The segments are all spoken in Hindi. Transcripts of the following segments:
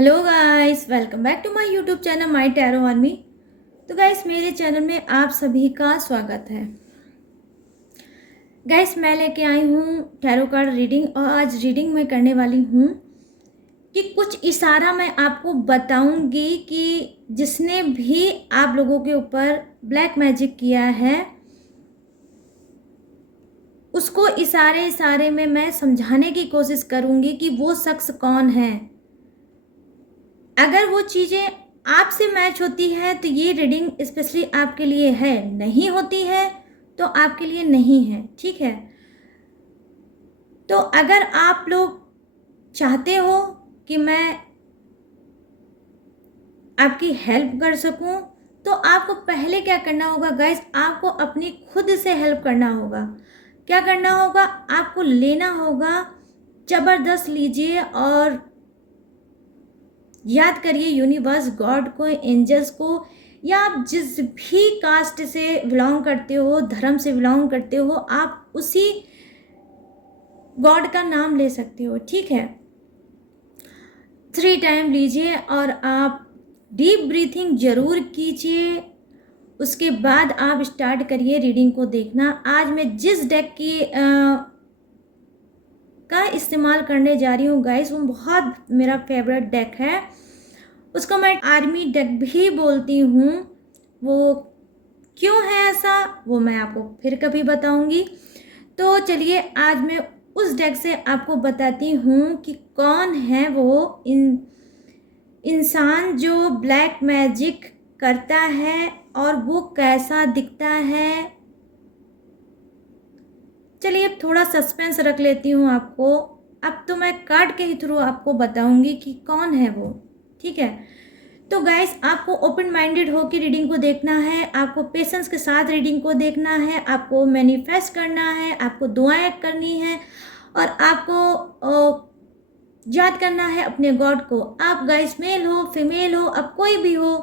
Hello guys, welcome back to my YouTube channel my tarot army. तो गाइस, मेरे चैनल में आप सभी का स्वागत है। गाइस, मैं लेके आई हूँ टैरो कार्ड रीडिंग और आज रीडिंग में करने वाली हूँ कि कुछ इशारा मैं आपको बताऊंगी कि जिसने भी आप लोगों के ऊपर ब्लैक मैजिक किया है उसको इशारे इशारे में मैं समझाने की कोशिश करूंगी कि वो शख्स कौन है। अगर वो चीज़ें आपसे मैच होती है तो ये रीडिंग स्पेशली आपके लिए है, नहीं होती है तो आपके लिए नहीं है, ठीक है। तो अगर आप लोग चाहते हो कि मैं आपकी हेल्प कर सकूं तो आपको पहले क्या करना होगा गाइस, आपको अपनी खुद से हेल्प करना होगा। क्या करना होगा, आपको लेना होगा, ज़बरदस्त लीजिए और याद करिए यूनिवर्स, गॉड को, एंजल्स को, या आप जिस भी कास्ट से बिलोंग करते हो, धर्म से बिलोंग करते हो, आप उसी गॉड का नाम ले सकते हो, ठीक है। 3 टाइम लीजिए और आप डीप ब्रीथिंग जरूर कीजिए। उसके बाद आप स्टार्ट करिए रीडिंग को देखना। आज मैं जिस डेक की का इस्तेमाल करने जा रही हूँ गाइस, वो बहुत मेरा फेवरेट डेक है। उसको मैं आर्मी डेक भी बोलती हूँ। वो क्यों है ऐसा वो मैं आपको फिर कभी बताऊंगी। तो चलिए, आज मैं उस डेक से आपको बताती हूँ कि कौन है वो इंसान जो ब्लैक मैजिक करता है और वो कैसा दिखता है। चलिए, अब थोड़ा सस्पेंस रख लेती हूँ आपको। अब तो मैं कार्ड के ही थ्रू आपको बताऊंगी कि कौन है वो, ठीक है। तो गाइस, आपको ओपन माइंडेड होकर रीडिंग को देखना है, आपको पेशेंस के साथ रीडिंग को देखना है, आपको मैनिफेस्ट करना है, आपको दुआएं करनी है और आपको याद करना है अपने गॉड को। आप गाइस मेल हो, फीमेल हो, अब कोई भी हो,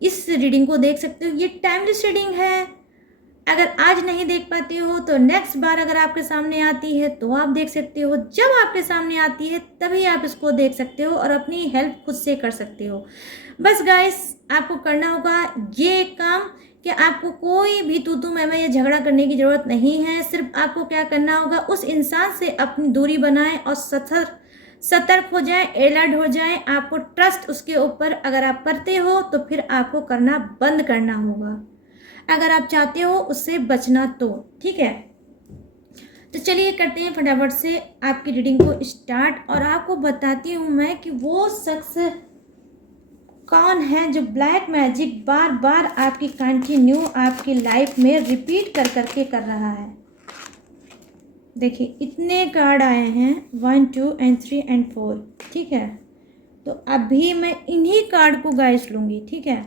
इस रीडिंग को देख सकते हो। ये टाइमलेस रीडिंग है। अगर आज नहीं देख पाते हो तो नेक्स्ट बार अगर आपके सामने आती है तो आप देख सकते हो। जब आपके सामने आती है तभी आप इसको देख सकते हो और अपनी हेल्प खुद से कर सकते हो। बस गाइस, आपको करना होगा ये काम कि आपको कोई भी तू मैं या झगड़ा करने की ज़रूरत नहीं है। सिर्फ आपको क्या करना होगा, उस इंसान से अपनी दूरी बनाएं और सतर्क हो जाए, अलर्ट हो जाए। आपको ट्रस्ट उसके ऊपर अगर आप करते हो तो फिर आपको करना बंद करना होगा, अगर आप चाहते हो उससे बचना तो, ठीक है। तो चलिए करते हैं फटाफट से आपकी रीडिंग को स्टार्ट और आपको बताती हूँ मैं कि वो शख्स कौन है जो ब्लैक मैजिक बार बार आपकी कंटिन्यू आपकी लाइफ में रिपीट कर करके कर रहा है। देखिए, इतने कार्ड आए हैं, 1 2 एंड 3 एंड 4, ठीक है। तो अभी मैं इन्हीं कार्ड को गाइस लूंगी, ठीक है।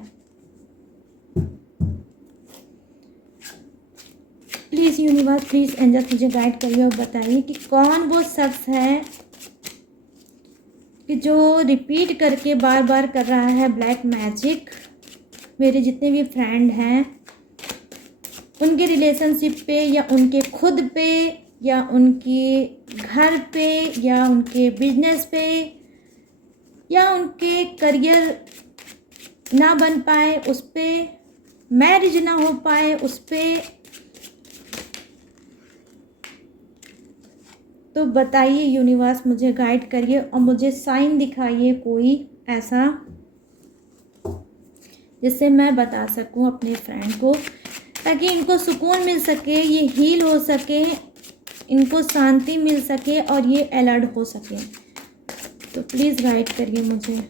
प्लीज़ यूनिवर्स, प्लीज़ एंजल्स, मुझे गाइड करिए और बताइए कि कौन वो शख्स है कि जो रिपीट करके बार बार कर रहा है ब्लैक मैजिक। मेरे जितने भी फ्रेंड हैं उनके रिलेशनशिप पे या उनके खुद पे या उनके घर पे या उनके बिजनेस पे या उनके करियर ना बन पाए उस पे, मैरिज ना हो पाए उस पे, तो बताइए यूनिवर्स, मुझे गाइड करिए और मुझे साइन दिखाइए कोई ऐसा जिससे मैं बता सकूं अपने फ्रेंड को, ताकि इनको सुकून मिल सके, ये हील हो सके, इनको शांति मिल सके और ये अलर्ट हो सके। तो प्लीज़ गाइड करिए मुझे।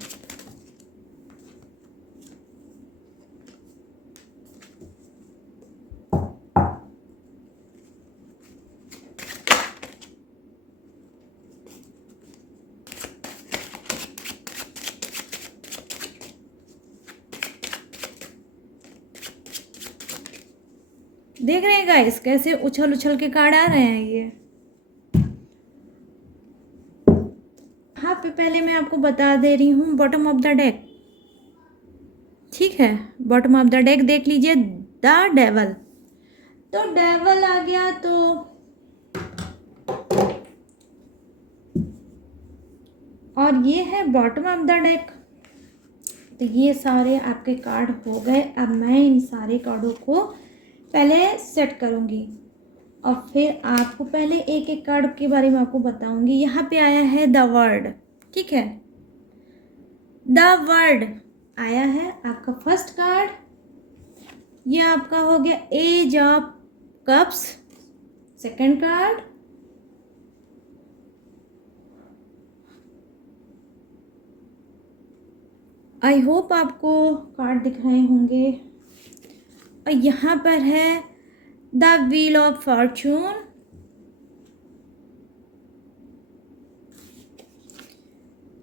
देख रहे हैं गाइस कैसे उछल उछल के कार्ड आ रहे हैं ये। हाँ, पहले मैं आपको बता दे रही हूँ बॉटम ऑफ द डेक, ठीक है। बॉटम ऑफ द डेक देख लीजिए, द डेवल। तो डेवल आ गया तो और ये है बॉटम ऑफ द डेक। तो ये सारे आपके कार्ड हो गए। अब मैं इन सारे कार्डों को पहले सेट करूँगी और फिर आपको पहले एक एक कार्ड के बारे में आपको बताऊँगी। यहाँ पे आया है द वर्ड, ठीक है, द वर्ड आया है आपका फर्स्ट कार्ड। ये आपका हो गया ace of cups, second card. I hope आपको कार्ड दिख रहे होंगे। और यहाँ पर है द व्हील ऑफ फॉर्चून।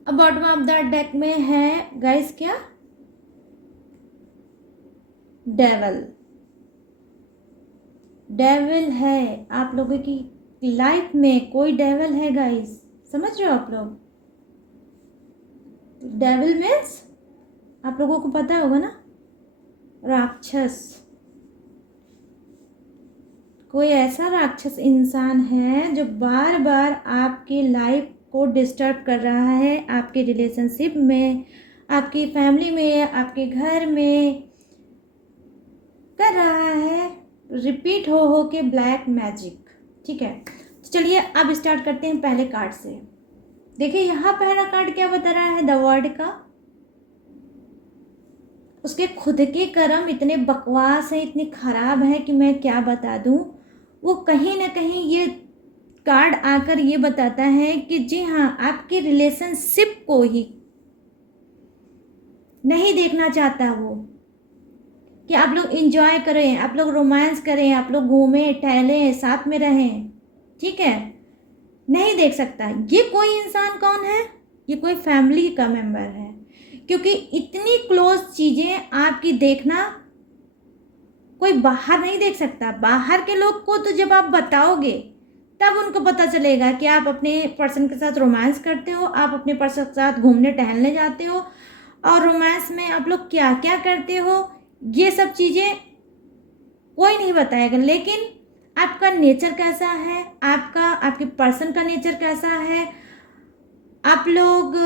अब बॉटम ऑफ द डेक में है गाइस क्या, डेविल। डेविल है आप लोगों की लाइफ में, कोई डेविल है गाइस, समझ रहे हो आप लोग। डेविल मीन्स आप लोगों को पता होगा ना, राक्षस। कोई ऐसा राक्षस इंसान है जो बार बार आपकी लाइफ को डिस्टर्ब कर रहा है, आपके रिलेशनशिप में, आपकी फैमिली में, आपके घर में कर रहा है, रिपीट हो के ब्लैक मैजिक, ठीक है। तो चलिए अब स्टार्ट करते हैं पहले कार्ड से। देखिए यहाँ पहला कार्ड क्या बता रहा है, द वर्ड का। उसके खुद के कर्म इतने बकवास हैं, इतने खराब हैं कि मैं क्या बता दूं। वो कहीं ना कहीं ये कार्ड आकर ये बताता है कि जी हाँ, आपके रिलेशनशिप को ही नहीं देखना चाहता वो, कि आप लोग एंजॉय करें, आप लोग रोमांस करें, आप लोग घूमें टहलें, साथ में रहें, ठीक है, नहीं देख सकता। ये कोई इंसान कौन है, ये कोई फैमिली का मेंबर है, क्योंकि इतनी क्लोज चीज़ें आपकी देखना कोई बाहर नहीं देख सकता। बाहर के लोग को तो जब आप बताओगे तब उनको पता चलेगा कि आप अपने पर्सन के साथ रोमांस करते हो, आप अपने पर्सन के साथ घूमने टहलने जाते हो, और रोमांस में आप लोग क्या क्या करते हो, ये सब चीज़ें कोई नहीं बताएगा। लेकिन आपका नेचर कैसा है, आपके पर्सन का नेचर कैसा है, आप लोग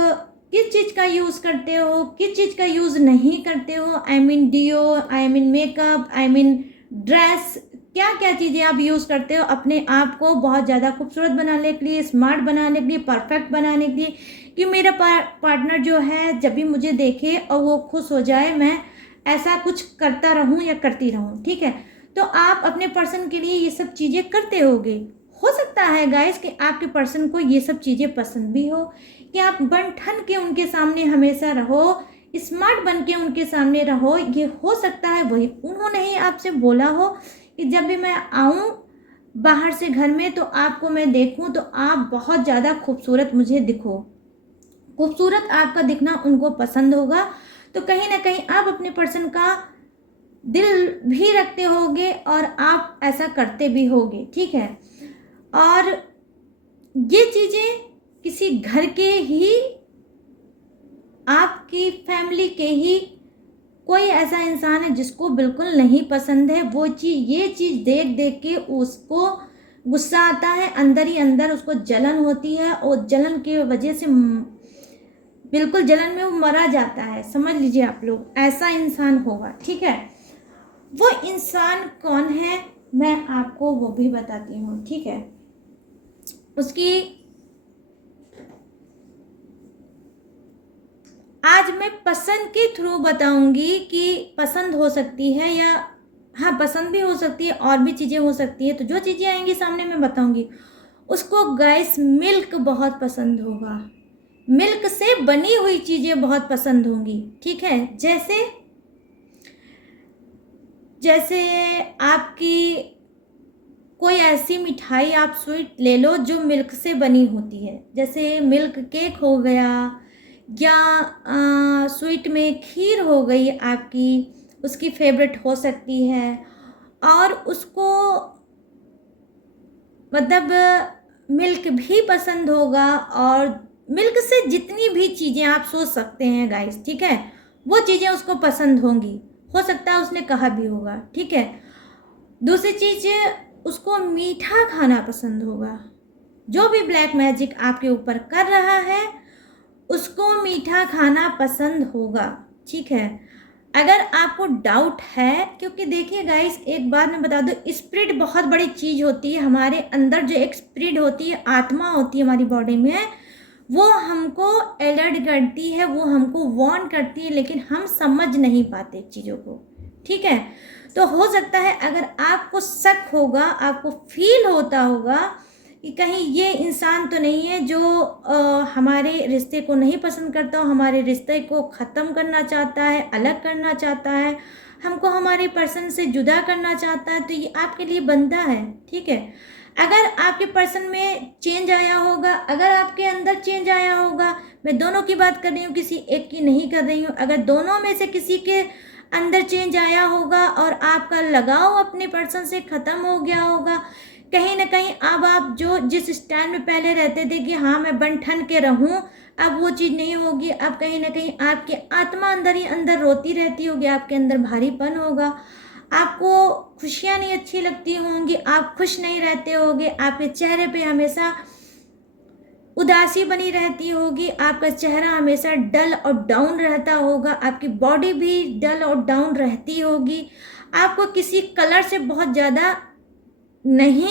किस चीज़ का यूज़ करते हो, किस चीज़ का यूज़ नहीं करते हो, I mean deo, I mean makeup, I mean dress, क्या क्या चीज़ें आप यूज़ करते हो अपने आप को बहुत ज़्यादा खूबसूरत बनाने के लिए, स्मार्ट बनाने के लिए, परफेक्ट बनाने के लिए, कि मेरा पार्टनर जो है जब भी मुझे देखे और वो खुश हो जाए, मैं ऐसा कुछ करता रहूं या करती रहूं, ठीक है। तो आप अपने पर्सन के लिए ये सब चीज़ें करते होगे। हो सकता है गाइस कि आपके पर्सन को ये सब चीज़ें पसंद भी हो, कि आप बन ठन के उनके सामने हमेशा रहो, स्मार्ट बन के उनके सामने रहो। ये हो सकता है वही उन्होंने ही आपसे बोला हो कि जब भी मैं आऊँ बाहर से घर में तो आपको मैं देखूं तो आप बहुत ज़्यादा खूबसूरत मुझे दिखो। खूबसूरत आपका दिखना उनको पसंद होगा, तो कहीं ना कहीं आप अपने पर्सन का दिल भी रखते होगे और आप ऐसा करते भी होगे, ठीक है। और ये चीज़ें किसी घर के ही, आपकी फैमिली के ही कोई ऐसा इंसान है जिसको बिल्कुल नहीं पसंद है वो चीज़, ये चीज़ देख देख के उसको गुस्सा आता है, अंदर ही अंदर उसको जलन होती है, और जलन की वजह से बिल्कुल जलन में वो मरा जाता है। समझ लीजिए आप लोग, ऐसा इंसान होगा, ठीक है। वो इंसान कौन है मैं आपको वो भी बताती हूँ, ठीक है। उसकी आज मैं पसंद के थ्रू बताऊंगी कि पसंद हो सकती है, या हाँ पसंद भी हो सकती है, और भी चीज़ें हो सकती है। तो जो चीज़ें आएंगी सामने मैं बताऊंगी। उसको गाइस मिल्क बहुत पसंद होगा, मिल्क से बनी हुई चीज़ें बहुत पसंद होंगी, ठीक है। जैसे आपकी कोई ऐसी मिठाई आप स्वीट ले लो जो मिल्क से बनी होती है, जैसे मिल्क केक हो गया, या स्वीट में खीर हो गई आपकी, उसकी फेवरेट हो सकती है। और उसको मतलब मिल्क भी पसंद होगा, और मिल्क से जितनी भी चीज़ें आप सोच सकते हैं गाइस, ठीक है, वो चीज़ें उसको पसंद होंगी। हो सकता है उसने कहा भी होगा, ठीक है। दूसरी चीज़, उसको मीठा खाना पसंद होगा। जो भी ब्लैक मैजिक आपके ऊपर कर रहा है उसको मीठा खाना पसंद होगा। ठीक है, अगर आपको डाउट है, क्योंकि देखिए गाइस एक बात मैं बता दूं, स्पिरिट बहुत बड़ी चीज़ होती है। हमारे अंदर जो एक स्पिरिट होती है, आत्मा होती है हमारी बॉडी में, वो हमको अलर्ट करती है, वो हमको वार्न करती है, लेकिन हम समझ नहीं पाते चीज़ों को। ठीक है, तो हो सकता है अगर आपको शक होगा, आपको फील होता होगा कि कहीं ये इंसान तो नहीं है जो हमारे रिश्ते को नहीं पसंद करता हो, हमारे रिश्ते को ख़त्म करना चाहता है, अलग करना चाहता है, हमको हमारे पर्सन से जुदा करना चाहता है, तो ये आपके लिए बंदा है। ठीक है, अगर आपके पर्सन में चेंज आया होगा, अगर आपके अंदर चेंज आया होगा, मैं दोनों की बात कर रही हूँ, किसी एक की नहीं कर रही हूँ, अगर दोनों में से किसी के अंदर चेंज आया होगा और आपका लगाव अपने पर्सन से ख़त्म हो गया होगा, कहीं ना कहीं अब आप जो जिस स्टैंड में पहले रहते थे कि हाँ मैं बन ठन के रहूँ, अब वो चीज़ नहीं होगी। अब कहीं ना कहीं आपकी आत्मा अंदर ही अंदर रोती रहती होगी, आपके अंदर भारीपन होगा, आपको खुशियाँ नहीं अच्छी लगती होंगी, आप खुश नहीं रहते होगे, आपके चेहरे पे हमेशा उदासी बनी रहती होगी, आपका चेहरा हमेशा डल और डाउन रहता होगा, आपकी बॉडी भी डल और डाउन रहती होगी, आपको किसी कलर से बहुत ज़्यादा नहीं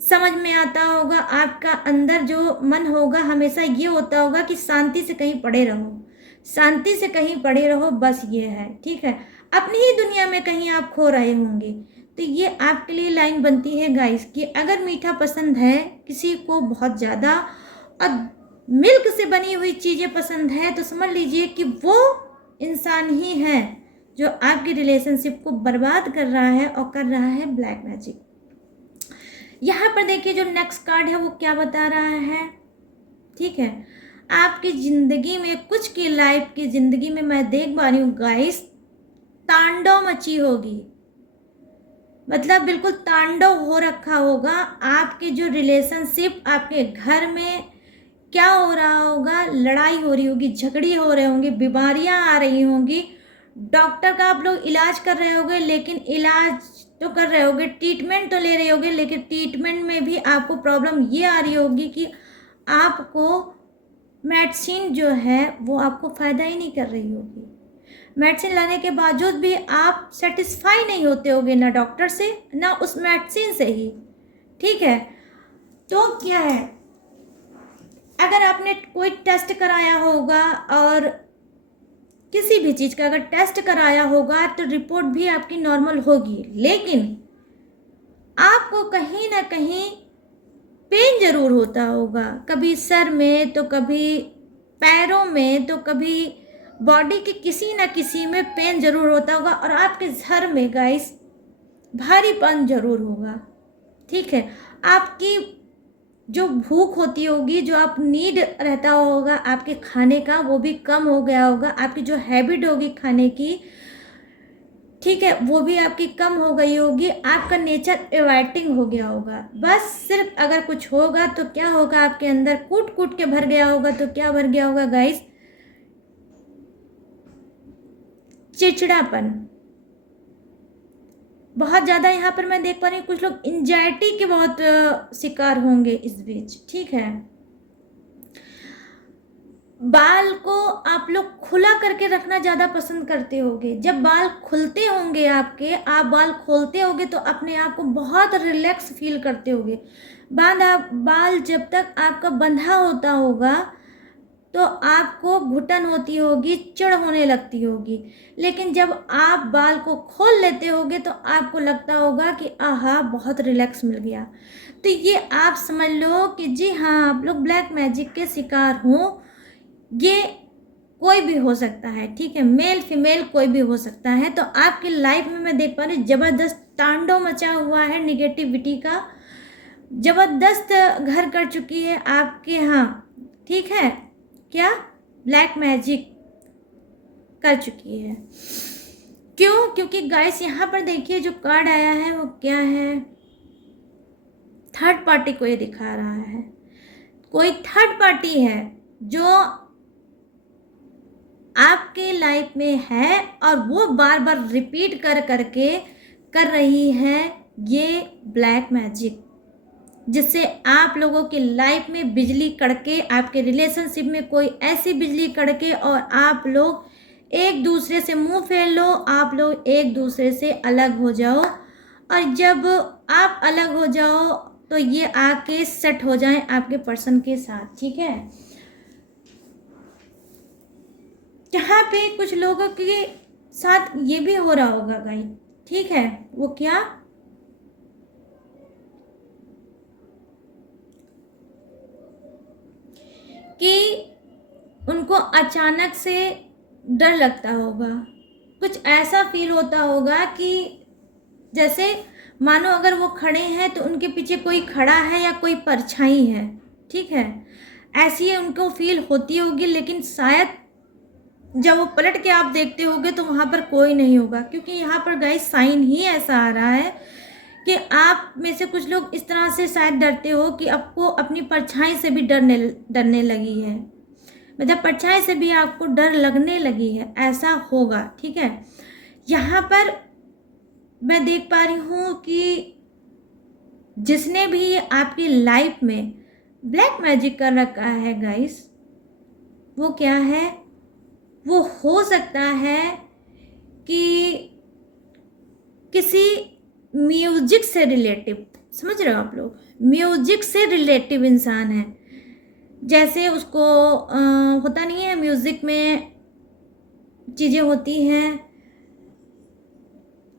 समझ में आता होगा, आपका अंदर जो मन होगा हमेशा ये होता होगा कि शांति से कहीं पड़े रहो, शांति से कहीं पड़े रहो, बस ये है। ठीक है, अपनी ही दुनिया में कहीं आप खो रहे होंगे। तो ये आपके लिए लाइन बनती है गाइस कि अगर मीठा पसंद है किसी को बहुत ज़्यादा और मिल्क से बनी हुई चीज़ें पसंद है, तो समझ लीजिए कि वो इंसान ही है जो आपकी रिलेशनशिप को बर्बाद कर रहा है और कर रहा है ब्लैक मैजिक। यहाँ पर देखिए जो नेक्स्ट कार्ड है वो क्या बता रहा है। ठीक है, आपकी ज़िंदगी में कुछ की लाइफ की ज़िंदगी में मैं देख पा रही हूँ गाइस, तांडव मची होगी, मतलब बिल्कुल तांडव हो रखा होगा। आपके जो रिलेशनशिप, आपके घर में क्या हो रहा होगा, लड़ाई हो रही होगी, झगड़े हो रहे होंगे, बीमारियां आ रही होंगी, डॉक्टर का आप लोग इलाज कर रहे होगे, लेकिन इलाज तो कर रहे होगे, ट्रीटमेंट तो ले रहे होगे, लेकिन ट्रीटमेंट में भी आपको प्रॉब्लम ये आ रही होगी कि आपको मेडिसिन जो है वो आपको फ़ायदा ही नहीं कर रही होगी। मेडिसिन लाने के बावजूद भी आप सेटिस्फाई नहीं होते होगे, ना डॉक्टर से ना उस मेडिसिन से ही। ठीक है, तो क्या है, अगर आपने कोई टेस्ट कराया होगा और किसी भी चीज़ का अगर टेस्ट कराया होगा तो रिपोर्ट भी आपकी नॉर्मल होगी, लेकिन आपको कहीं ना कहीं पेन ज़रूर होता होगा, कभी सर में तो कभी पैरों में तो कभी बॉडी के किसी ना किसी में पेन ज़रूर होता होगा, और आपके सर में गाइस भारीपन ज़रूर होगा। ठीक है, आपकी जो भूख होती होगी, जो आप नीड रहता होगा आपके खाने का, वो भी कम हो गया होगा, आपकी जो हैबिट होगी खाने की, ठीक है, वो भी आपकी कम हो गई होगी, आपका नेचर एवाइटिंग हो गया होगा। बस सिर्फ अगर कुछ होगा तो क्या होगा, आपके अंदर कूट कूट के भर गया होगा, तो क्या भर गया होगा गाइस, चिड़चिड़ापन। बहुत ज़्यादा यहाँ पर मैं देख पा रही हूँ कुछ लोग एंजाइटी के बहुत शिकार होंगे इस बीच। ठीक है, बाल को आप लोग खुला करके रखना ज़्यादा पसंद करते होगे। जब बाल खुलते होंगे आपके, आप बाल खोलते होगे तो अपने आप को बहुत रिलैक्स फील करते होगे। बाल जब तक आपका बंधा होता होगा तो आपको घुटन होती होगी, चिढ़ होने लगती होगी, लेकिन जब आप बाल को खोल लेते होगे तो आपको लगता होगा कि आहा बहुत रिलैक्स मिल गया। तो ये आप समझ लो कि जी हाँ, आप लोग ब्लैक मैजिक के शिकार हो। ये कोई भी हो सकता है, ठीक है, मेल फीमेल कोई भी हो सकता है। तो आपकी लाइफ में मैं देख पा रही हूँ ज़बरदस्त तांडव मचा हुआ है, निगेटिविटी का ज़बरदस्त घर कर चुकी है आपके यहाँ। ठीक है, क्या ब्लैक मैजिक कर चुकी है। क्यों? क्योंकि गाइस यहाँ पर देखिए जो कार्ड आया है वो क्या है, थर्ड पार्टी को ये दिखा रहा है। कोई थर्ड पार्टी है जो आपके लाइफ में है और वो बार बार रिपीट कर करके कर रही है ये ब्लैक मैजिक। जिससे आप लोगों की लाइफ में बिजली कड़के, आपके रिलेशनशिप में कोई ऐसी बिजली कड़के और आप लोग एक दूसरे से मुंह फेर लो, आप लोग एक दूसरे से अलग हो जाओ। और जब आप अलग हो जाओ तो ये आके सेट हो जाएं आपके पर्सन के साथ, ठीक है। यहाँ पे कुछ लोगों के साथ ये भी हो रहा होगा गाइस, ठीक है। वो क्या, कि उनको अचानक से डर लगता होगा, कुछ ऐसा फील होता होगा कि जैसे मानो अगर वो खड़े हैं तो उनके पीछे कोई खड़ा है या कोई परछाई है, ठीक है। ऐसी उनको फील होती होगी, लेकिन शायद जब वो पलट के आप देखते होगे तो वहाँ पर कोई नहीं होगा, क्योंकि यहाँ पर गाइस साइन ही ऐसा आ रहा है कि आप में से कुछ लोग इस तरह से शायद डरते हो कि आपको अपनी परछाई से भी डरने लगी है, मतलब परछाई से भी आपको डर लगने लगी है, ऐसा होगा, ठीक है। यहाँ पर मैं देख पा रही हूँ कि जिसने भी आपकी लाइफ में ब्लैक मैजिक कर रखा है गाइस, वो क्या है, वो हो सकता है कि किसी म्यूजिक से रिलेटिव, समझ रहे हो आप लोग, म्यूजिक से रिलेटिव इंसान है। जैसे उसको होता नहीं है, म्यूजिक में चीज़ें होती हैं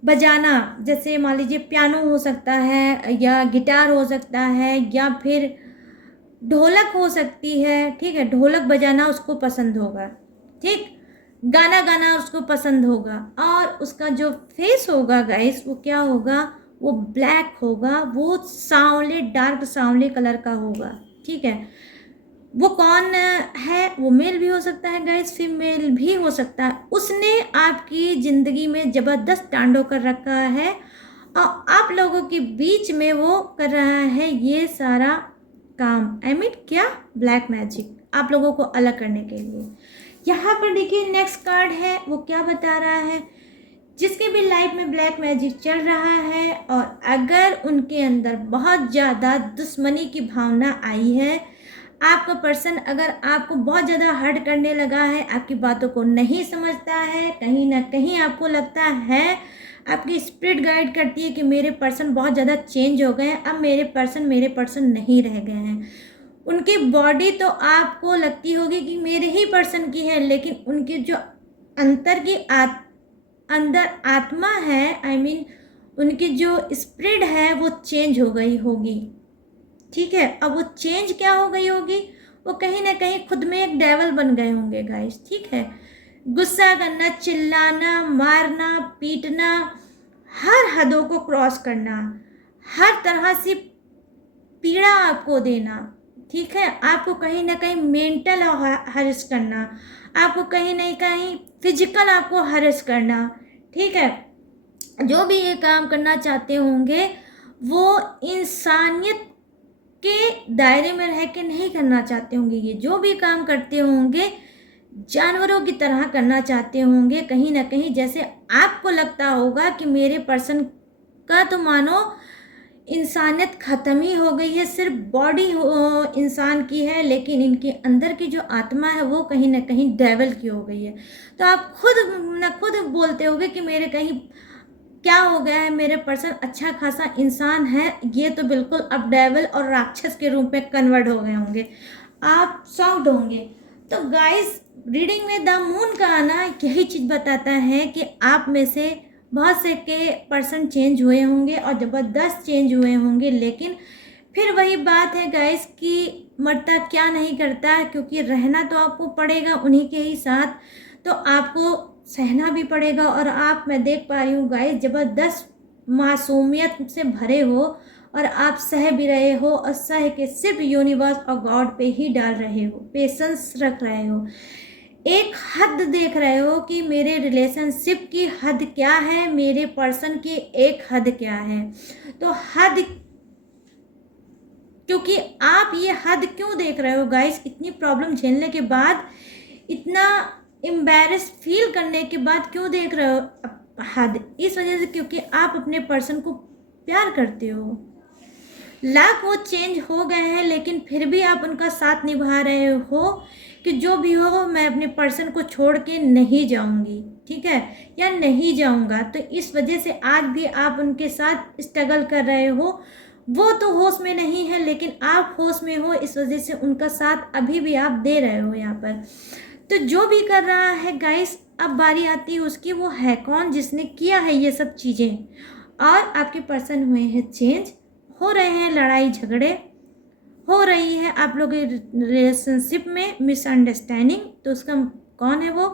बजाना, जैसे मान लीजिए पियानो हो सकता है या गिटार हो सकता है या फिर ढोलक हो सकती है, ठीक है। ढोलक बजाना उसको पसंद होगा, ठीक, गाना गाना उसको पसंद होगा, और उसका जो फेस होगा गाइस वो क्या होगा, वो ब्लैक होगा, वो सांवले डार्क सांवले कलर का होगा, ठीक है। वो कौन है, वो मेल भी हो सकता है गाइस, फीमेल भी हो सकता है। उसने आपकी ज़िंदगी में ज़बरदस्त तांडव कर रखा है और आप लोगों के बीच में वो कर रहा है ये सारा काम, आई मीन क्या, ब्लैक मैजिक, आप लोगों को अलग करने के लिए। यहाँ पर देखिए नेक्स्ट कार्ड है, वो क्या बता रहा है, जिसके भी लाइफ में ब्लैक मैजिक चल रहा है और अगर उनके अंदर बहुत ज़्यादा दुश्मनी की भावना आई है, आपका पर्सन अगर आपको बहुत ज़्यादा हर्ट करने लगा है, आपकी बातों को नहीं समझता है, कहीं ना कहीं आपको लगता है, आपकी स्पिरिट गाइड करती है कि मेरे पर्सन बहुत ज़्यादा चेंज हो गए हैं, अब मेरे पर्सन नहीं रह गए हैं। उनकी बॉडी तो आपको लगती होगी कि मेरे ही पर्सन की है, लेकिन उनकी जो अंतर की अंदर आत्मा है, आई मीन उनकी जो स्पिरिट है वो चेंज हो गई होगी, ठीक है। अब वो चेंज क्या हो गई होगी, वो कहीं ना कहीं खुद में एक डेवल बन गए होंगे गाइस, ठीक है। गुस्सा करना, चिल्लाना, मारना, पीटना, हर हदों को क्रॉस करना, हर तरह से पीड़ा आपको देना, ठीक है। आपको कहीं ना कहीं मेंटल हरेस करना, आपको कहीं ना कहीं फिजिकल आपको हरेस करना, ठीक है। जो भी ये काम करना चाहते होंगे वो इंसानियत के दायरे में रह के नहीं करना चाहते होंगे, ये जो भी काम करते होंगे जानवरों की तरह करना चाहते होंगे कहीं ना कहीं। जैसे आपको लगता होगा कि मेरे पर्सन का तो मानो इंसानियत ख़त्म ही हो गई है, सिर्फ बॉडी इंसान की है, लेकिन इनके अंदर की जो आत्मा है वो कहीं ना कहीं डेविल की हो गई है। तो आप खुद बोलते होगे कि मेरे कहीं क्या हो गया है, मेरे पर्सन अच्छा खासा इंसान है, ये तो बिल्कुल अब डेविल और राक्षस के रूप में कन्वर्ट हो गए होंगे, आप शॉक्ड होंगे। तो गाइस रीडिंग में द मून का आना यही चीज़ बताता है कि आप में से बहुत से के पर्सन चेंज हुए होंगे और ज़बरदस्त चेंज हुए होंगे, लेकिन फिर वही बात है गाइस कि मरता क्या नहीं करता, क्योंकि रहना तो आपको पड़ेगा उन्हीं के ही साथ, तो आपको सहना भी पड़ेगा। और आप, मैं देख पा रही हूँ गाइस, ज़बरदस्त मासूमियत से भरे हो और आप सह भी रहे हो और सह के सिर्फ यूनिवर्स और गॉड पे ही डाल रहे हो, पेशेंस रख रहे हो, एक हद देख रहे हो कि मेरे रिलेशनशिप की हद क्या है, मेरे पर्सन की एक हद क्या है। तो हद, क्योंकि आप ये हद क्यों देख रहे हो गाइस, इतनी प्रॉब्लम झेलने के बाद, इतना एम्बैरेस फील करने के बाद क्यों देख रहे हो हद, इस वजह से क्योंकि आप अपने पर्सन को प्यार करते हो, लाख वो चेंज हो गए हैं, लेकिन फिर भी आप उनका साथ निभा रहे हो कि जो भी हो मैं अपने पर्सन को छोड़ के नहीं जाऊंगी, ठीक है, या नहीं जाऊंगा। तो इस वजह से आज भी आप उनके साथ स्ट्रगल कर रहे हो। वो तो होश में नहीं है, लेकिन आप होश में हो, इस वजह से उनका साथ अभी भी आप दे रहे हो यहाँ पर। तो जो भी कर रहा है गाइस, अब बारी आती है उसकी, वो है कौन जिसने किया है ये सब चीज़ें। और आपके पर्सन हुए हैं चेंज, हो रहे हैं लड़ाई झगड़े, हो रही है आप लोग के रिलेशनशिप में मिसअंडरस्टैंडिंग। तो उसका कौन है वो?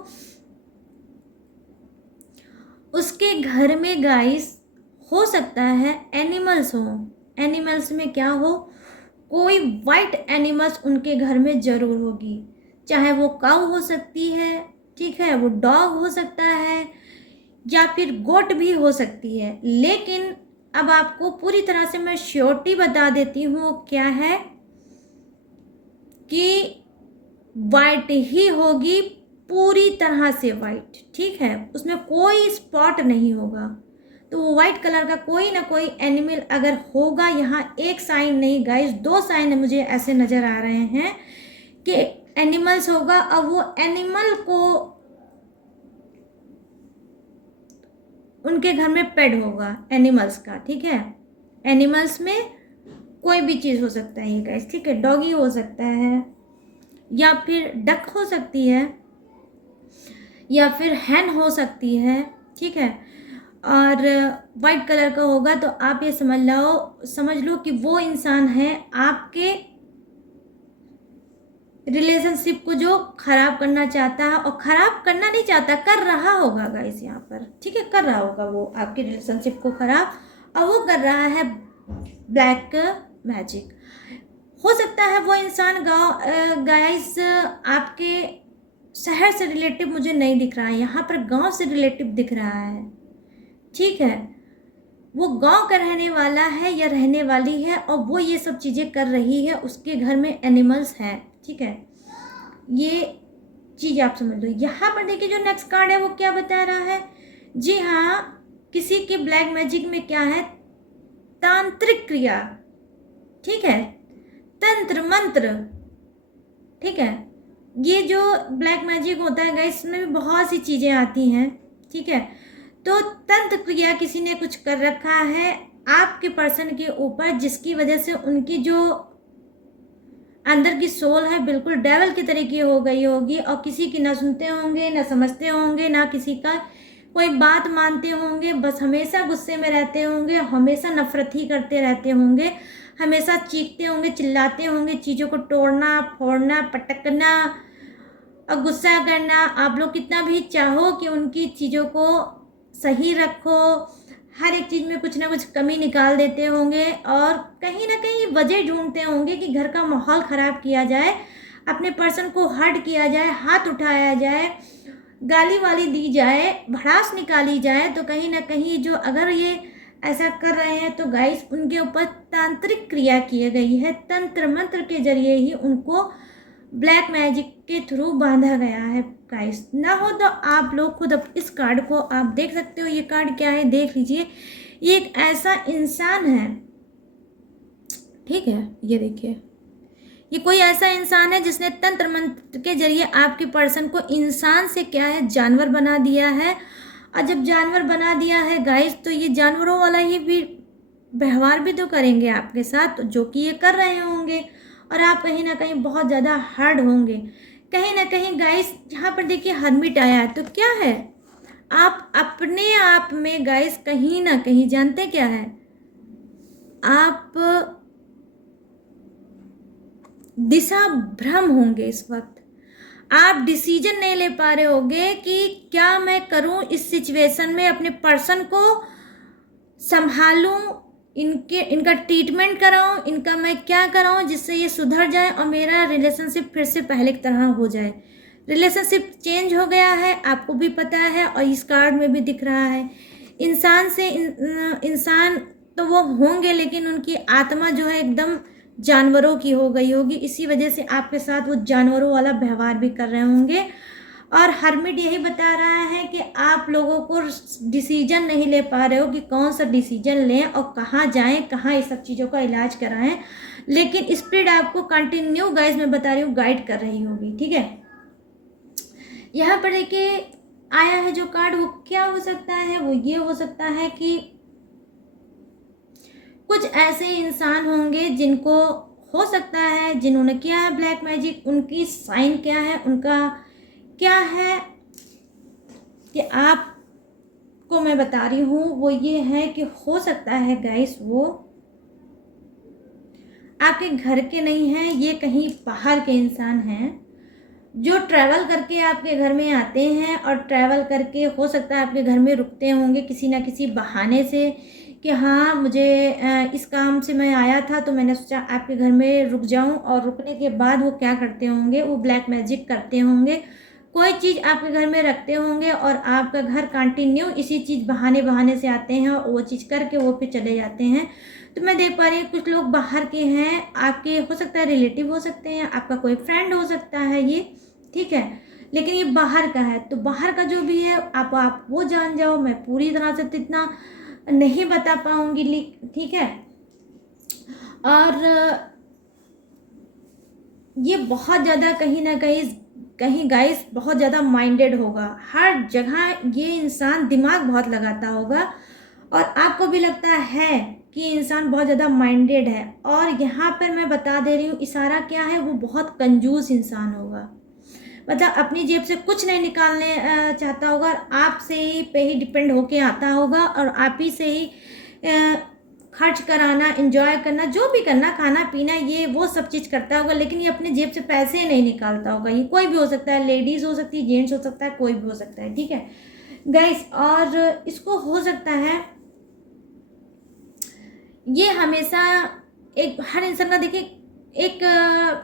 उसके घर में गाइस हो सकता है एनिमल्स हो। एनिमल्स में क्या हो? कोई वाइट एनिमल्स उनके घर में ज़रूर होगी, चाहे वो काऊ हो सकती है, ठीक है, वो डॉग हो सकता है, या फिर गोट भी हो सकती है। लेकिन अब आपको पूरी तरह से मैं श्योरिटी बता देती हूँ क्या है कि वाइट ही होगी, पूरी तरह से वाइट, ठीक है, उसमें कोई स्पॉट नहीं होगा। तो वो वाइट कलर का कोई ना कोई एनिमल अगर होगा, यहाँ एक साइन नहीं गाइस, 2 साइन मुझे ऐसे नज़र आ रहे हैं कि एनिमल्स होगा। और वो एनिमल को उनके घर में पेट होगा एनिमल्स का, ठीक है। एनिमल्स में कोई भी चीज़ हो सकता है ये गाइस, ठीक है, डॉगी हो सकता है, या फिर डक हो सकती है, या फिर हैन हो सकती है, ठीक है। और वाइट कलर का होगा तो आप ये समझ लो कि वो इंसान है आपके रिलेशनशिप को जो खराब करना चाहता है, और खराब करना नहीं चाहता, कर रहा होगा गाइस यहाँ पर, ठीक है, कर रहा होगा वो आपकी रिलेशनशिप को खराब, और वो कर रहा है ब्लैक मैजिक। हो सकता है वो इंसान गाइस आपके शहर से रिलेटिव मुझे नहीं दिख रहा है, यहाँ पर गांव से रिलेटिव दिख रहा है, ठीक है। वो गांव का रहने वाला है या रहने वाली है, और वो ये सब चीज़ें कर रही है, उसके घर में एनिमल्स हैं, ठीक है। ये चीज़ आप समझ लो। यहाँ पर देखिए जो नेक्स्ट कार्ड है वो क्या बता रहा है? जी हाँ, किसी के ब्लैक मैजिक में क्या है? तांत्रिक क्रिया, ठीक है, तंत्र मंत्र, ठीक है। ये जो ब्लैक मैजिक होता है गाइस, इसमें भी बहुत सी चीज़ें आती हैं, ठीक है। तो तंत्र क्रिया किसी ने कुछ कर रखा है आपके पर्सन के ऊपर, जिसकी वजह से उनकी जो अंदर की सोल है बिल्कुल डेविल की तरीके हो गई होगी, और किसी की ना सुनते होंगे, ना समझते होंगे, ना किसी का कोई बात मानते होंगे, बस हमेशा गुस्से में रहते होंगे, हमेशा नफरत ही करते रहते होंगे, हमेशा चीखते होंगे, चिल्लाते होंगे, चीज़ों को तोड़ना फोड़ना पटकना और गुस्सा करना। आप लोग कितना भी चाहो कि उनकी चीज़ों को सही रखो, हर एक चीज़ में कुछ ना कुछ कमी निकाल देते होंगे, और कहीं ना कहीं वजह ढूंढते होंगे कि घर का माहौल ख़राब किया जाए, अपने पर्सन को हर्ट किया जाए, हाथ उठाया जाए, गाली वाली दी जाए, भड़ास निकाली जाए। तो कहीं ना कहीं जो अगर ये ऐसा कर रहे हैं तो गाइस उनके ऊपर तांत्रिक क्रिया की गई है, तंत्र मंत्र के जरिए ही उनको ब्लैक मैजिक के थ्रू बांधा गया है गाइस। ना हो तो आप लोग खुद अब इस कार्ड को आप देख सकते हो। ये कार्ड क्या है देख लीजिए। ये एक ऐसा इंसान है, ठीक है, ये देखिए, ये कोई ऐसा इंसान है जिसने तंत्र मंत्र के जरिए आपके पर्सन को इंसान से क्या है जानवर बना दिया है। और जब जानवर बना दिया है गाइस, तो ये जानवरों वाला ही भी व्यवहार भी तो करेंगे आपके साथ, जो कि ये कर रहे होंगे, और आप कहीं ना कहीं बहुत ज़्यादा हार्ड होंगे। कहीं ना कहीं गाइस यहाँ पर देखिए हर्मिट आया है, तो क्या है, आप अपने आप में गाइस कहीं ना कहीं जानते क्या है, आप दिशा भ्रम होंगे इस वक्त। आप डिसीजन नहीं ले पा रहे होंगे कि क्या मैं करूं इस सिचुएशन में, अपने पर्सन को संभालूं, इनका ट्रीटमेंट कराऊं, इनका मैं क्या कराऊं जिससे ये सुधर जाए और मेरा रिलेशनशिप फिर से पहले की तरह हो जाए। रिलेशनशिप चेंज हो गया है, आपको भी पता है, और इस कार्ड में भी दिख रहा है। इंसान से इंसान तो वो होंगे, लेकिन उनकी आत्मा जो है एकदम जानवरों की हो गई होगी। इसी वजह से आपके साथ वो जानवरों वाला व्यवहार भी कर रहे होंगे, और हर्मिट यही बता रहा है कि आप लोगों को डिसीजन नहीं ले पा रहे हो कि कौन सा डिसीजन लें और कहाँ जाएं, कहाँ इस सब चीज़ों का इलाज कराएं, लेकिन स्पिरिट आपको कंटिन्यू गाइस मैं बता रही हूँ गाइड कर रही होगी। ठीक है, यहाँ पर देखिए आया है जो कार्ड, वो क्या हो सकता है, वो ये हो सकता है कि कुछ ऐसे इंसान होंगे जिनको हो सकता है, जिन्होंने किया है ब्लैक मैजिक, उनकी साइन क्या है, उनका क्या है कि आपको मैं बता रही हूँ, वो ये है कि हो सकता है गाइस वो आपके घर के नहीं हैं, ये कहीं बाहर के इंसान हैं जो ट्रैवल करके आपके घर में आते हैं, और ट्रैवल करके हो सकता है आपके घर में रुकते होंगे किसी ना किसी बहाने से कि हाँ मुझे इस काम से मैं आया था तो मैंने सोचा आपके घर में रुक जाऊं, और रुकने के बाद वो क्या करते होंगे, वो ब्लैक मैजिक करते होंगे, कोई चीज़ आपके घर में रखते होंगे और आपका घर कंटिन्यू इसी चीज़ बहाने बहाने से आते हैं और वो चीज़ करके वो फिर चले जाते हैं। तो मैं देख पा रही हूँ कुछ लोग बाहर के हैं, आपके हो सकता है रिलेटिव हो सकते हैं, आपका कोई फ्रेंड हो सकता है ये, ठीक है, लेकिन ये बाहर का है। तो बाहर का जो भी है आप वो जान जाओ, मैं पूरी तरह से तो इतना नहीं बता पाऊंगी, ठीक है। और ये बहुत ज़्यादा कहीं ना कहीं गाइस बहुत ज़्यादा माइंडेड होगा, हर जगह ये इंसान दिमाग बहुत लगाता होगा, और आपको भी लगता है कि इंसान बहुत ज़्यादा माइंडेड है। और यहाँ पर मैं बता दे रही हूँ इशारा क्या है, वो बहुत कंजूस इंसान होगा, मतलब अपनी जेब से कुछ नहीं निकालने चाहता होगा, और आपसे ही पे ही डिपेंड होके आता होगा, और आप ही से ही खर्च कराना, एंजॉय करना, जो भी करना, खाना पीना, ये वो सब चीज़ करता होगा, लेकिन ये अपने जेब से पैसे नहीं निकालता होगा। ये कोई भी हो सकता है, लेडीज़ हो सकती है, जेंट्स हो सकता है, कोई भी हो सकता है, ठीक है गाइस। और इसको हो सकता है ये हमेशा एक हर इंसान का देखिए एक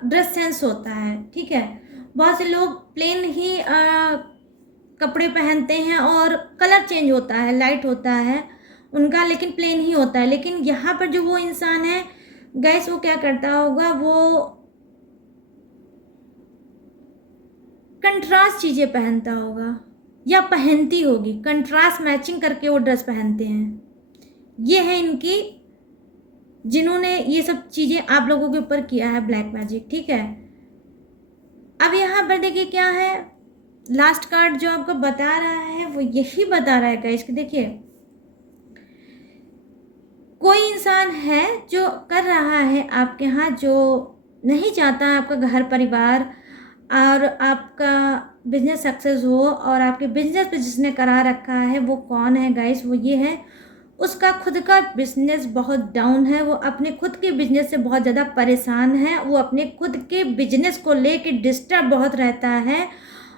ड्रेस सेंस होता है, ठीक है। बहुत से लोग प्लेन ही कपड़े पहनते हैं और कलर चेंज होता है, लाइट होता है उनका, लेकिन प्लेन ही होता है। लेकिन यहाँ पर जो वो इंसान है गैस, वो क्या करता होगा, वो कंट्रास्ट चीज़ें पहनता होगा या पहनती होगी, कंट्रास्ट मैचिंग करके वो ड्रेस पहनते हैं। ये है इनकी, जिन्होंने ये सब चीज़ें आप लोगों के ऊपर किया है ब्लैक मैजिक, ठीक है। अब यहाँ पर देखिए क्या है, लास्ट कार्ड जो आपको बता रहा है वो यही बता रहा है गाइस कि देखिए कोई इंसान है जो कर रहा है आपके यहाँ, जो नहीं चाहता आपका घर परिवार और आपका बिजनेस सक्सेस हो, और आपके बिजनेस पे जिसने करा रखा है वो कौन है गाइस, वो ये है, उसका खुद का बिजनेस बहुत डाउन है, वो अपने खुद के बिजनेस से बहुत ज़्यादा परेशान है, वो अपने खुद के बिजनेस को लेके डिस्टर्ब बहुत रहता है,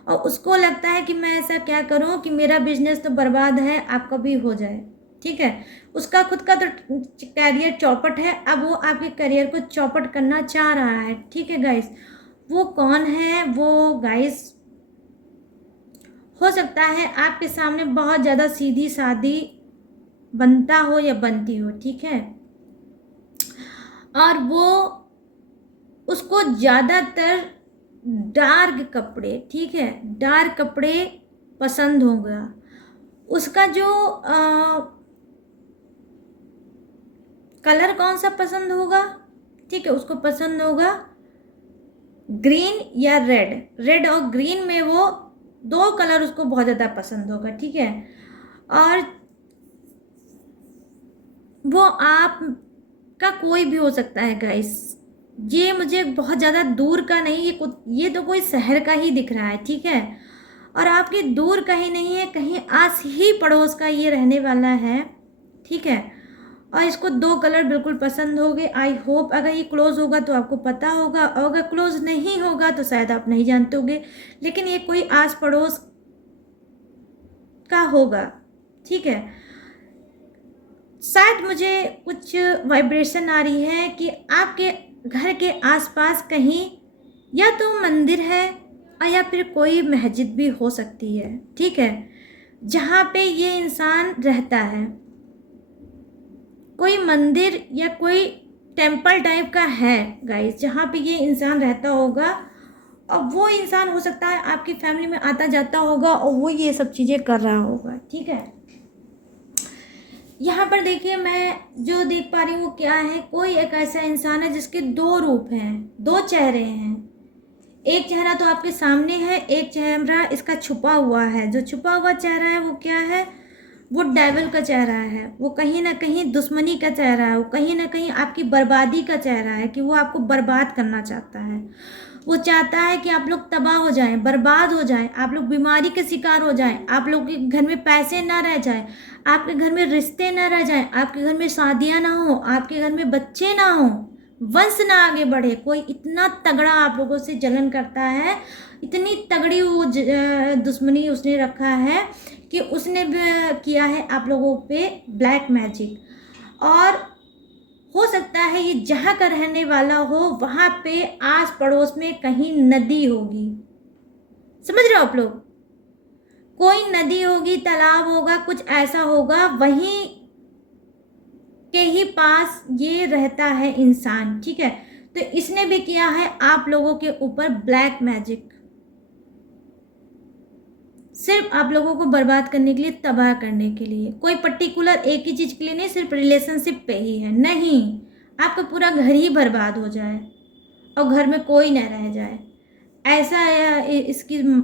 और उसको लगता है कि मैं ऐसा क्या करूं कि मेरा बिजनेस तो बर्बाद है, आपका भी हो जाए, ठीक है। उसका खुद का तो कैरियर चौपट है, अब वो आपके करियर को चौपट करना चाह रहा है, ठीक है गाइस। वो कौन है, वो गाइस हो सकता है आपके सामने बहुत ज़्यादा सीधी सादी बनता हो या बनती हो, ठीक है, और वो उसको ज़्यादातर डार्क कपड़े, ठीक है, डार्क कपड़े पसंद होगा। उसका जो कलर कौन सा पसंद होगा, ठीक है, उसको पसंद होगा ग्रीन या रेड, रेड और ग्रीन में वो दो कलर उसको बहुत ज़्यादा पसंद होगा, ठीक है। और वो आप का कोई भी हो सकता है गाइस, ये मुझे बहुत ज़्यादा दूर का नहीं, ये तो कोई शहर का ही दिख रहा है, ठीक है, और आपके दूर कहीं नहीं है, कहीं आस ही पड़ोस का ये रहने वाला है, ठीक है। और इसको दो कलर बिल्कुल पसंद होंगे। आई होप अगर ये क्लोज होगा तो आपको पता होगा, और अगर क्लोज नहीं होगा तो शायद आप नहीं जानते होंगे, लेकिन ये कोई आस पड़ोस का होगा, ठीक है। शायद मुझे कुछ वाइब्रेशन आ रही है कि आपके घर के आसपास कहीं या तो मंदिर है और या फिर कोई मस्जिद भी हो सकती है, ठीक है, जहाँ पे ये इंसान रहता है। कोई मंदिर या कोई टेम्पल टाइप का है गाइस, जहाँ पे ये इंसान रहता होगा, अब वो इंसान हो सकता है आपकी फैमिली में आता जाता होगा और वो ये सब चीज़ें कर रहा होगा, ठीक है। यहाँ पर देखिए मैं जो देख पा रही हूँ वो क्या है, कोई एक ऐसा इंसान है जिसके दो रूप हैं, दो चेहरे हैं। एक चेहरा तो आपके सामने है, एक चेहरा इसका छुपा हुआ है। जो छुपा हुआ चेहरा है वो क्या है, वो डेविल का चेहरा है, वो कहीं ना कहीं दुश्मनी का चेहरा है, वो कहीं ना कहीं आपकी बर्बादी का चेहरा है कि वो आपको बर्बाद करना चाहता है। वो चाहता है कि आप लोग तबाह हो जाएं, बर्बाद हो जाएं, आप लोग बीमारी के शिकार हो जाएं, आप लोग के घर में पैसे ना रह जाएं, आपके घर में रिश्ते ना रह जाएं, आपके घर में शादियां ना हो, आपके घर में बच्चे ना हो, वंश ना आगे बढ़े। कोई इतना तगड़ा आप लोगों से जलन करता है, इतनी तगड़ी वो दुश्मनी उसने रखा है कि उसने किया है आप लोगों पे ब्लैक मैजिक। और हो सकता है ये जहाँ का रहने वाला हो वहाँ पे आस पड़ोस में कहीं नदी होगी, समझ रहे हो आप लोग, कोई नदी होगी, तालाब होगा, कुछ ऐसा होगा, वहीं के ही पास ये रहता है इंसान, ठीक है। तो इसने भी किया है आप लोगों के ऊपर ब्लैक मैजिक, सिर्फ आप लोगों को बर्बाद करने के लिए, तबाह करने के लिए। कोई पर्टिकुलर एक ही चीज़ के लिए नहीं, सिर्फ रिलेशनशिप पे ही है, नहीं, आपका पूरा घर ही बर्बाद हो जाए और घर में कोई न रह जाए, ऐसा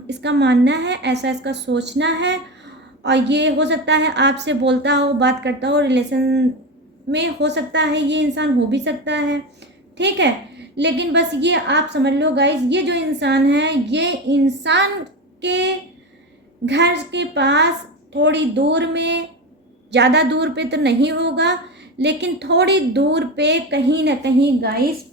इसका मानना है, ऐसा इसका सोचना है। और ये हो सकता है आपसे बोलता हो, बात करता हो, रिलेशन में हो सकता है ये इंसान हो भी सकता है, ठीक है। लेकिन बस ये आप समझ लो गाइस, ये जो इंसान है ये इंसान के घर के पास थोड़ी दूर में, ज़्यादा दूर पे तो नहीं होगा लेकिन थोड़ी दूर पे कहीं ना कहीं गाइस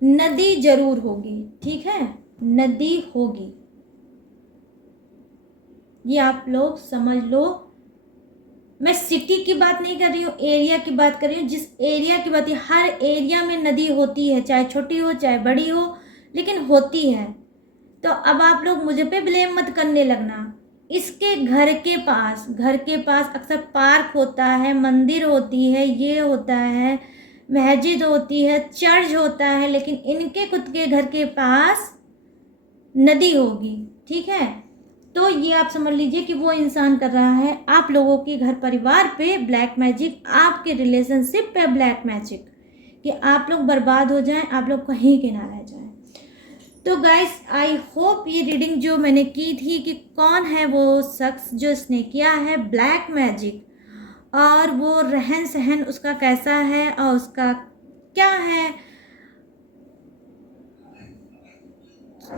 नदी जरूर होगी, ठीक है, नदी होगी, ये आप लोग समझ लो। मैं सिटी की बात नहीं कर रही हूँ, एरिया की बात कर रही हूँ। जिस एरिया की बात है, हर एरिया में नदी होती है, चाहे छोटी हो चाहे बड़ी हो, लेकिन होती है। तो अब आप लोग मुझे पे ब्लेम मत करने लगना। इसके घर के पास अक्सर पार्क होता है, मंदिर होती है, ये होता है, मस्जिद होती है, चर्च होता है, लेकिन इनके खुद के घर के पास नदी होगी, ठीक है। तो ये आप समझ लीजिए कि वो इंसान कर रहा है आप लोगों के घर परिवार पे ब्लैक मैजिक, आपके रिलेशनशिप पे ब्लैक मैजिक, कि आप लोग बर्बाद हो जाएं, आप लोग कहीं के ना रह जाएं। तो गाइस आई होप ये रीडिंग जो मैंने की थी कि कौन है वो शख्स जो इसने किया है ब्लैक मैजिक, और वो रहन सहन उसका कैसा है और उसका क्या है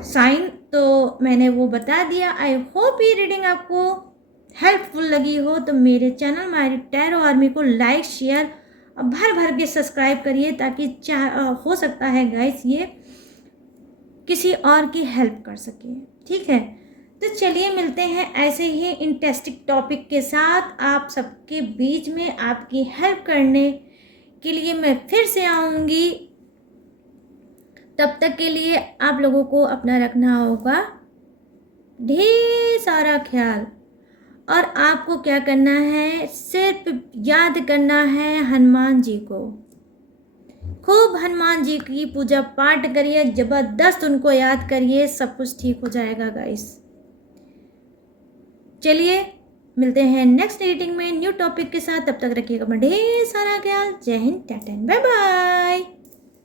साइन, तो मैंने वो बता दिया। आई होप ये रीडिंग आपको हेल्पफुल लगी हो। तो मेरे चैनल माय टैरो आर्मी को लाइक शेयर और भर भर के सब्सक्राइब करिए, ताकि हो सकता है गाइस ये किसी और की हेल्प कर सके, ठीक है। तो चलिए मिलते हैं ऐसे ही इंटरेस्टिंग टॉपिक के साथ आप सबके बीच में, आपकी हेल्प करने के लिए मैं फिर से आऊँगी। तब तक के लिए आप लोगों को अपना रखना होगा ढेर सारा ख्याल, और आपको क्या करना है, सिर्फ याद करना है हनुमान जी को। खूब हनुमान जी की पूजा पाठ करिए, जबरदस्त उनको याद करिए, सब कुछ ठीक हो जाएगा गाइस। चलिए मिलते हैं नेक्स्ट रीडिंग में न्यू टॉपिक के साथ, तब तक रखिएगा ढेर सारा ख्याल। जय हिंद, टाटा, बाय बाय।